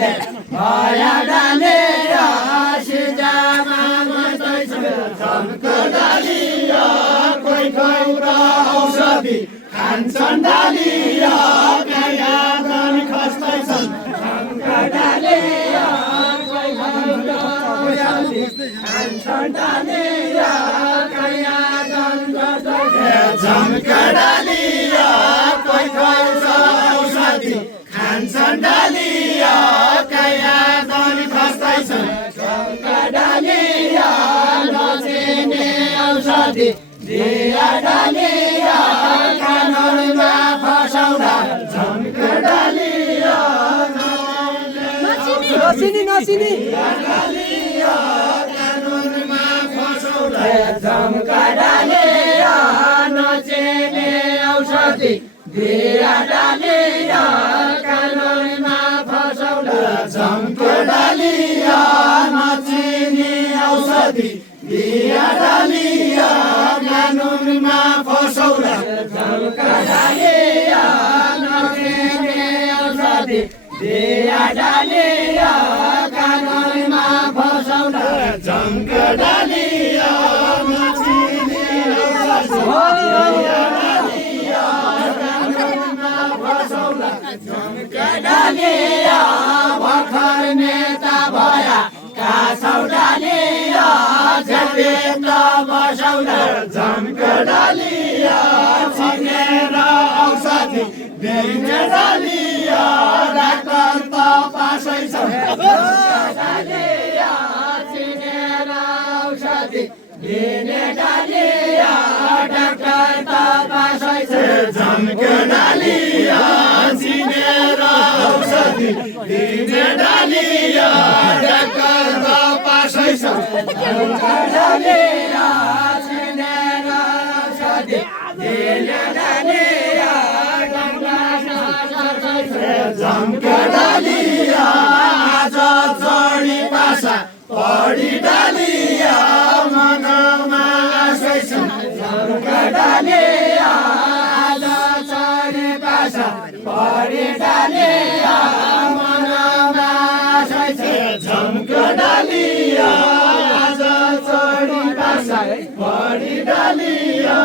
औषधि भया डाले सिजामा बस्दैछ झम्कडालिया कोही खौरा औषधि खान्छन् डालिया काया गन खस्दैछन् झम्कडालिया कोही खौरा औषधि खान्छन् डालिया काया गन खस्दैछन् झम्कडालिया कोही खौरा औषधि खान्छन् डालिया काया गन खस्दैछन् झम्कडालिया नचिने औषधि दिया डालिया कानुनमा फसाउँदा झम्कडालिया नचिनी डालिया कानुनमा फसाउँदा झम्कडालिया नचिने औषधि दिया डालिया कानुनमा फसाउँदा झम्कडालिया नचिने औषधि दिया डालिया कानुनमा फसाउँदा झम्कडालिया नचिने औषधि दिया डालिया कानुनमा फसाउँदा झम्कडालिया नचिने झम्कडालिया भर्खर नेता भया कासौडालिया झपेट बसौडा झम्कडालिया छिनेर औषधि दिने डालिया डाक्टर त पासै छ झम्कडालिया छिनेर औषधि दिने डालिया डाक्टर त पासै छ झम्कडालिया छिनेर औषधि दिने डालिया डाक्टर त पासै छ झम्कडालिया छिनेर औषधि दिने डालिया झम्कडालिया आज चढी पासा पढी डालिया मनमा आशै छ झम्कडालिया आज चढी पासा पढी डालिया मनमा आशै छ झम्कडालिया आज चढी पासा पढी डालिया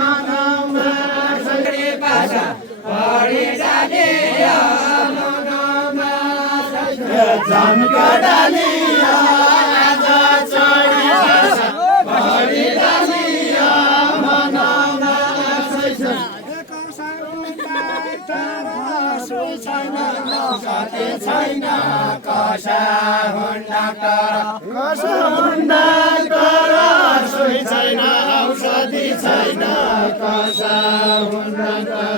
मनमा आशै पासा पढी डालिया मनमा आशै छ झम्कडालिया आज चढी पासा पढी डालिया मनमा आशै छ छैन औषधि छैन कसा हुन् डाक्टर सुई छैन औषधि छैन कसा हुन् डाक्टर